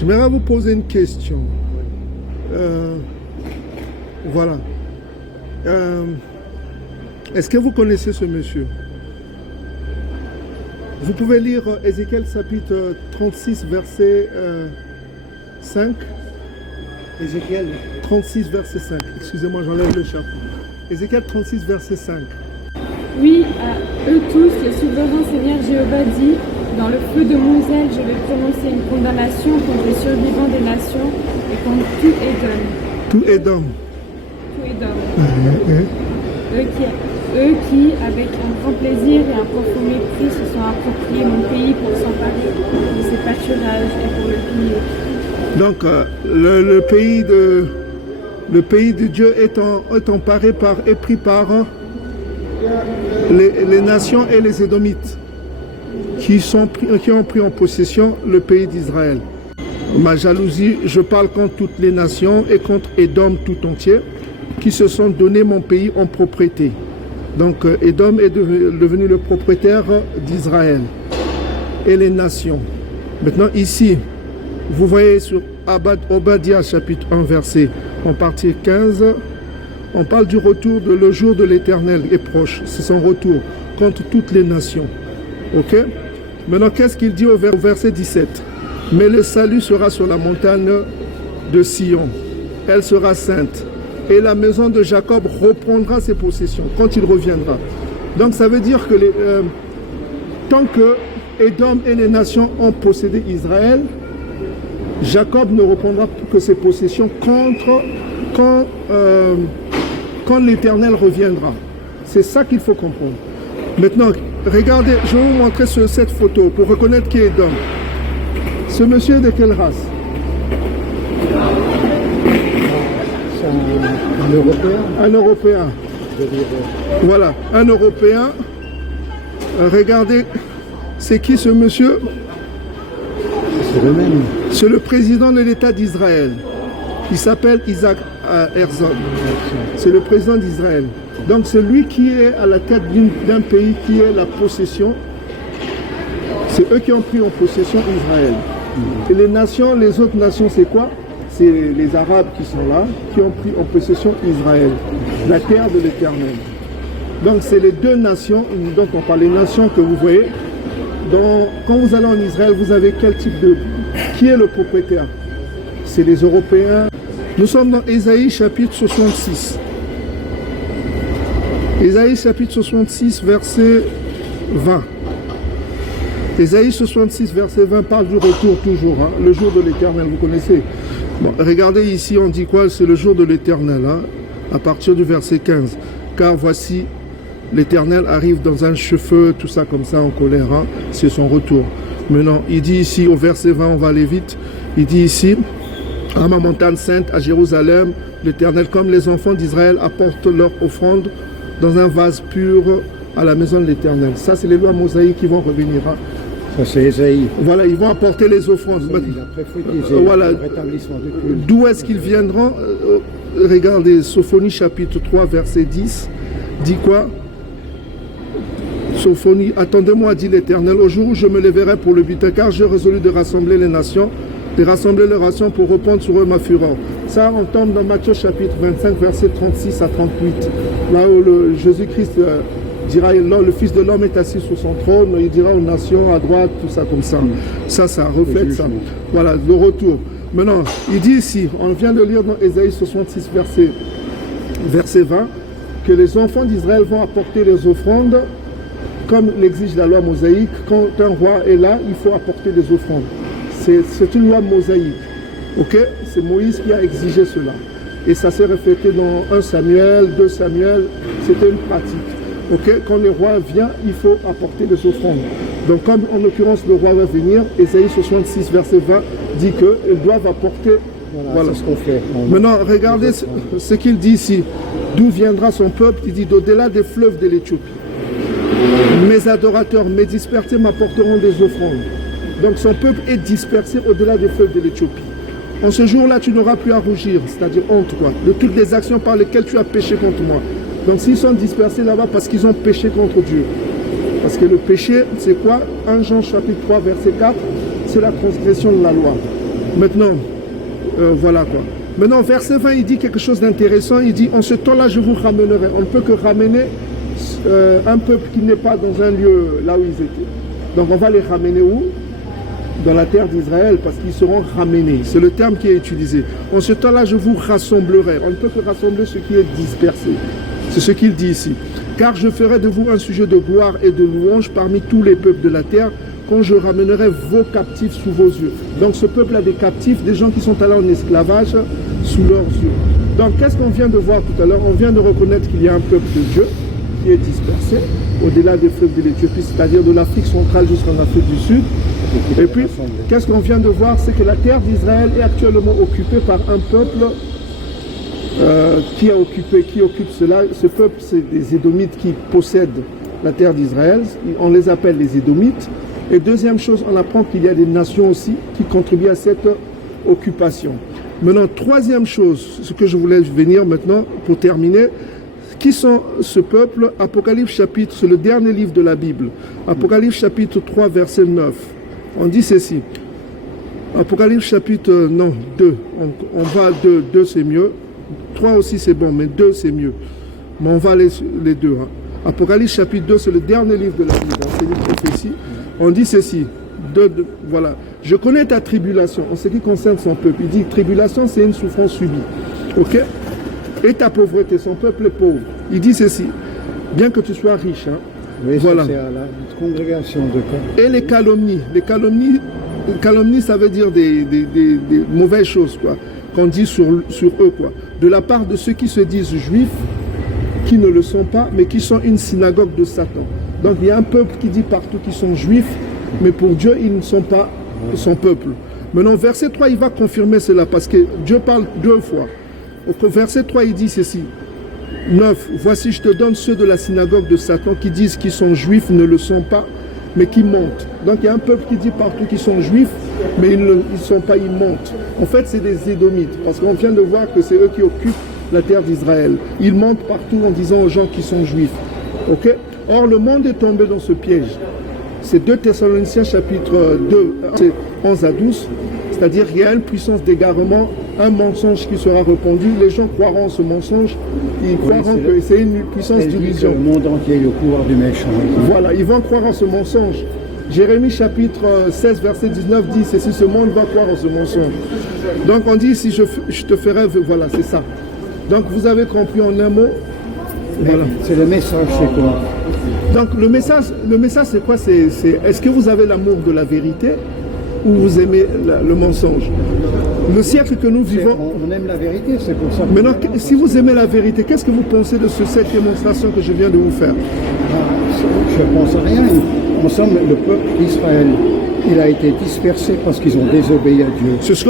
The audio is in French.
J'aimerais vous poser une question. Voilà. Est-ce que vous connaissez ce monsieur? Vous pouvez lire Ézéchiel chapitre 36, verset 5. Ézéchiel 36, verset 5. Excusez-moi, j'enlève le chapeau. Ézéchiel 36, verset 5. Oui, à eux tous, le souverain Seigneur Jéhovah dit, dans le feu de mon zèle, je vais prononcer une condamnation contre les survivants des nations et contre tout Édom. Tout Édom. Tout Édom. Eux qui, avec un grand plaisir et un profond mépris, se sont appropriés mon pays pour s'emparer de ses pâturages et pour le piller. Donc, le pays de Dieu est emparé et pris par les nations et les Édomites qui ont pris en possession le pays d'Israël. Ma jalousie, je parle contre toutes les nations et contre Édom tout entier qui se sont donné mon pays en propriété. Donc Édom est devenu le propriétaire d'Israël et les nations. Maintenant ici, vous voyez sur Obadiah chapitre 1 verset en partie 15, on parle du retour le jour de l'Éternel est proche. C'est son retour contre toutes les nations. Ok? Maintenant qu'est-ce qu'il dit au verset 17? Mais le salut sera sur la montagne de Sion. Elle sera sainte. Et la maison de Jacob reprendra ses possessions quand il reviendra. Donc ça veut dire que tant que Édom et les nations ont possédé Israël, Jacob ne reprendra que ses possessions quand l'Éternel reviendra. C'est ça qu'il faut comprendre. Maintenant, regardez, je vais vous montrer cette photo pour reconnaître qui est Édom. Ce monsieur est de quelle race? Un Européen. Un Européen. Voilà, un Européen. Regardez, c'est qui ce monsieur? C'est le même. C'est le président de l'État d'Israël. Il s'appelle Isaac Herzog. C'est le président d'Israël. Donc c'est lui qui est à la tête d'un pays qui est la possession. C'est eux qui ont pris en possession Israël. Et les nations, les autres nations, c'est quoi? C'est les Arabes qui sont là, qui ont pris en possession Israël, la terre de l'Éternel. Donc c'est les deux nations, donc on parle des nations que vous voyez. Quand vous allez en Israël, vous avez quel type de... Qui est le propriétaire? C'est les Européens. Nous sommes dans Ésaïe chapitre 66. Ésaïe chapitre 66, verset 20. Ésaïe 66, verset 20 parle du retour toujours, hein, le jour de l'Éternel, vous connaissez. Bon, regardez ici, on dit quoi? C'est le jour de l'Éternel, hein, à partir du verset 15. Car voici, l'Éternel arrive dans un cheveu, tout ça comme ça en colère, hein, c'est son retour. Maintenant, il dit ici, au verset 20, on va aller vite, il dit ici, à ma montagne sainte, à Jérusalem, l'Éternel, comme les enfants d'Israël, apportent leur offrande dans un vase pur à la maison de l'Éternel. Ça, c'est les lois mosaïques qui vont revenir. Hein. Ça, c'est Ésaïe. Voilà, ils vont apporter les offrandes. Voilà. D'où est-ce qu'ils viendront? Regardez, Sophonie chapitre 3, verset 10, dit quoi? Sophonie, attendez-moi, dit l'Éternel, au jour où je me lèverai pour le butin, car j'ai résolu de rassembler les nations, de rassembler leurs nations pour reprendre sur eux ma fureur. Ça, on tombe dans Matthieu chapitre 25, verset 36 à 38, là où Jésus-Christ dira, le Fils de l'homme est assis sur son trône, il dira aux nations à droite, tout ça comme ça. Ça reflète ça. Voilà, le retour. Maintenant, il dit ici, on vient de lire dans Ésaïe 66, verset 20, que les enfants d'Israël vont apporter les offrandes, comme l'exige la loi mosaïque. Quand un roi est là, il faut apporter des offrandes. C'est une loi mosaïque. Ok? C'est Moïse qui a exigé cela. Et ça s'est reflété dans 1 Samuel, 2 Samuel, c'était une pratique. Okay? Quand le roi vient, il faut apporter des offrandes. Donc comme en l'occurrence le roi va venir, Ésaïe 66 verset 20 dit qu'ils doivent apporter. Voilà. C'est ce qu'on fait. Maintenant, regardez ce qu'il dit ici. D'où viendra son peuple? Il dit d'au-delà des fleuves de l'Éthiopie. Mes adorateurs, mes dispersés m'apporteront des offrandes. Donc son peuple est dispersé au-delà des fleuves de l'Éthiopie. En ce jour-là, tu n'auras plus à rougir, c'est-à-dire honte, quoi, de toutes les actions par lesquelles tu as péché contre moi. Donc s'ils sont dispersés là-bas parce qu'ils ont péché contre Dieu. Parce que le péché, c'est quoi? 1 Jean chapitre 3 verset 4, c'est la transgression de la loi. Maintenant, voilà quoi. Maintenant, verset 20, il dit quelque chose d'intéressant. Il dit, en ce temps-là, je vous ramènerai. On ne peut que ramener un peuple qui n'est pas dans un lieu là où ils étaient. Donc on va les ramener où? Dans la terre d'Israël, parce qu'ils seront ramenés. C'est le terme qui est utilisé. En ce temps-là, je vous rassemblerai. On ne peut que rassembler ce qui est dispersé. C'est ce qu'il dit ici. Car je ferai de vous un sujet de gloire et de louange parmi tous les peuples de la terre, quand je ramènerai vos captifs sous vos yeux. Donc ce peuple a des captifs, des gens qui sont allés en esclavage sous leurs yeux. Donc qu'est-ce qu'on vient de voir tout à l'heure? On vient de reconnaître qu'il y a un peuple de Dieu qui est dispersé au-delà des fleuves de l'Éthiopie, c'est-à-dire de l'Afrique centrale jusqu'en Afrique du Sud. Et puis, qu'est-ce qu'on vient de voir? C'est que la terre d'Israël est actuellement occupée par un peuple qui occupe cela. Ce peuple, c'est des Édomites qui possèdent la terre d'Israël. On les appelle les Édomites. Et deuxième chose, on apprend qu'il y a des nations aussi qui contribuent à cette occupation. Maintenant, troisième chose, ce que je voulais venir maintenant pour terminer, qui sont ce peuple? Apocalypse chapitre, c'est le dernier livre de la Bible. Apocalypse chapitre 3, verset 9. On dit ceci. Apocalypse chapitre, 2. On va à 2, 2 c'est mieux. 3 aussi c'est bon, mais 2 c'est mieux. Mais on va les deux. Hein. Apocalypse chapitre 2, c'est le dernier livre de la Bible. Hein. C'est une prophétie. On dit ceci. Voilà. Je connais ta tribulation en ce qui concerne son peuple. Il dit tribulation, c'est une souffrance subie. Ok? Et ta pauvreté, son peuple est pauvre. Il dit ceci. Bien que tu sois riche. Hein. Oui, voilà. C'est à la congrégation de quoi? Et les calomnies. Les calomnies, ça veut dire des mauvaises choses, quoi, qu'on dit sur eux, quoi. De la part de ceux qui se disent juifs, qui ne le sont pas, mais qui sont une synagogue de Satan. Donc il y a un peuple qui dit partout qu'ils sont juifs, mais pour Dieu, ils ne sont pas son peuple. Maintenant, verset 3, il va confirmer cela, parce que Dieu parle 2 fois. Au verset 3, il dit ceci. 9. Voici, je te donne ceux de la synagogue de Satan qui disent qu'ils sont juifs, ne le sont pas, mais qui mentent. Donc il y a un peuple qui dit partout qu'ils sont juifs, mais ils ne sont pas, ils mentent. En fait, c'est des Édomites, parce qu'on vient de voir que c'est eux qui occupent la terre d'Israël. Ils mentent partout en disant aux gens qui sont juifs. Ok? Or, le monde est tombé dans ce piège. C'est 2 Thessaloniciens chapitre 2, 11 à 12. C'est-à-dire qu'il y a une puissance d'égarement, un mensonge qui sera répandu. Les gens croiront en ce mensonge. Ils croiront que c'est une puissance d'illusion. Le monde entier est au pouvoir du méchant. Voilà, ils vont croire en ce mensonge. Jérémie chapitre 16, verset 19 dit, c'est si ce monde va croire en ce mensonge. Donc on dit, si je te ferai, voilà, c'est ça. Donc vous avez compris en un mot. Voilà. C'est le message, c'est quoi? Donc le message c'est quoi? Est-ce que vous avez l'amour de la vérité ou vous aimez le mensonge? Le siècle que nous vivons... On aime la vérité, c'est pour ça. Maintenant, si vous aimez la vérité, qu'est-ce que vous pensez de cette démonstration que je viens de vous faire? Je ne pense à rien. En somme, le peuple d'Israël, il a été dispersé parce qu'ils ont désobéi à Dieu.